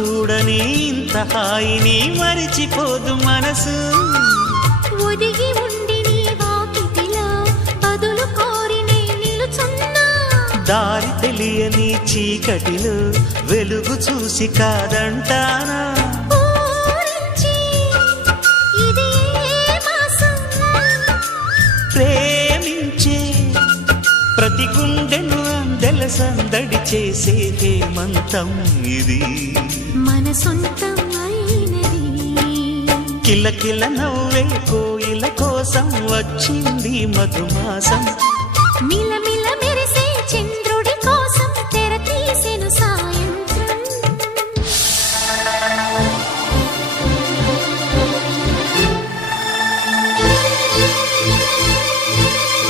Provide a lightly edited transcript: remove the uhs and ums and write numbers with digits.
చూడని ఇంత హాయిని మరిచిపోదు మనసు. ఒదిగి ఉండి నీ వాకిటిలో బదులు కోరి నే నిలుచున్నా. దారి తెలియని చీకటిలో వెలుగు చూసి కాదంటానా. ప్రేమించే ప్రతి గుండెను అందెల సందడి చేసే హేమంతం ఇది. మన సొంతం అయినది. కిలకిల నవ్వే కోయిల కోసం వచ్చింది మధుమాసం. మిలమిల మెరి